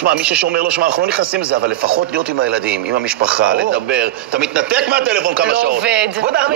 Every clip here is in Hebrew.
שמע, מי ששומר לא שמע, אנחנו לא נכנסים לזה, אבל לפחות להיות עם הילדים, עם המשפחה, לדבר. אתה מתנתק מהטלפון כמה שעות. לא עובד. כבוד הרב,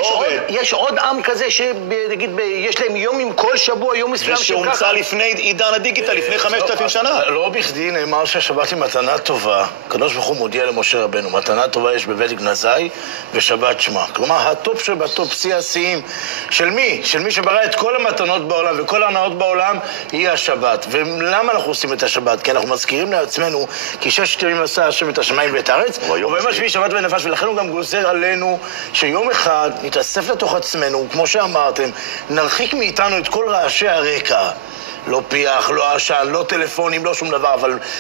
יש עוד עם כזה שנגיד, יש להם יום עם כל שבוע, יום מסוים שככה. ושהומצא לפני עידן הדיגיטל, לפני 5,000 שנה. לא בכדי נאמר שהשבת היא מתנה טובה. הקדוש ברוך הוא מודיע למשה רבנו, מתנה טובה יש בבית גנזי ושבת שמה. כלומר, הטופ שבטופ, שיא השיאים. של מי? של מי שברא את כל המתנות בעולם וכל ההנאות בעולם, היא השבת. ולמה אנחנו עושים את השבת? כי אנחנו מזכירים לעצמנו, כי 6 ימים עשה השם את השמיים ואת הארץ, וביום השביעי שבת ונפש, ולכן הוא גם גוזר עלינו שיום אחד נתאסף לתוך עצמנו, כמו שאמרתם, נרחיק מאיתנו את כל רעשי הרקע. לא פיח, לא עשן, לא טלפונים, לא שום דבר,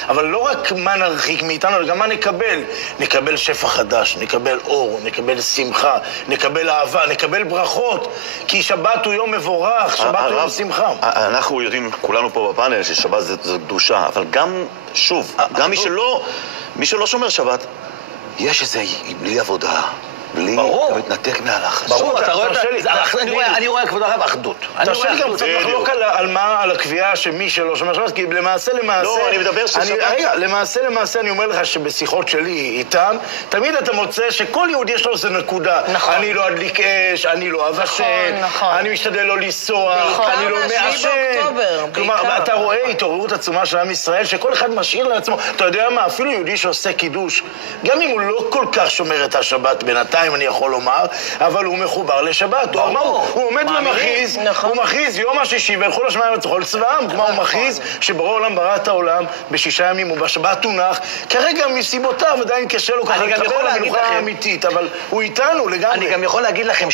אבל לא רק מה נרחיק מאיתנו, אלא גם מה נקבל. נקבל שפע חדש, נקבל אור, נקבל שמחה, נקבל אהבה, נקבל ברכות, כי שבת הוא יום מבורך, שבת הוא יום שמחה. אנחנו יודעים, כולנו פה בפאנל, ששבת זה קדושה, אבל גם, שוב, גם מי שלא שומר שבת, יש איזה בלי עבודה. בלי מתנתק מהלחץ. ברור, אתה רואה, אני רואה כבוד הרב אחדות. תרשה לי גם קצת לחלוק על הקביעה שמי שלא שומר שבת, כי למעשה, לא, אני מדבר ששבת. רגע, למעשה אני אומר לך שבשיחות שלי איתם, תמיד אתה מוצא שכל יהודי יש לו איזה נקודה. אני לא אדליק אש, אני לא אבשל, אני משתדל לא לנסוע, אני לא מעשן. כלומר, אתה רואה התעוררות עצומה של עם ישראל, שכל אחד משאיר לעצמו. אתה יודע מה, אפילו יהודי שעושה קידוש, גם אם הוא לא כל כך שומר את השבת בינתיים, אני יכול לומר, אבל הוא מחובר לשבת. הוא עומד ומכריז, הוא מכריז יום השישי וילכו לשמיים ולכל צבאם, כמו הוא מכריז שבורא עולם ברא את העולם ב6 ימים ובשבת הונח, כרגע מסיבותיו עדיין קשה לו ככה לקבל המנוחה האמיתית, אבל הוא איתנו לגמרי. אני גם יכול להגיד לכם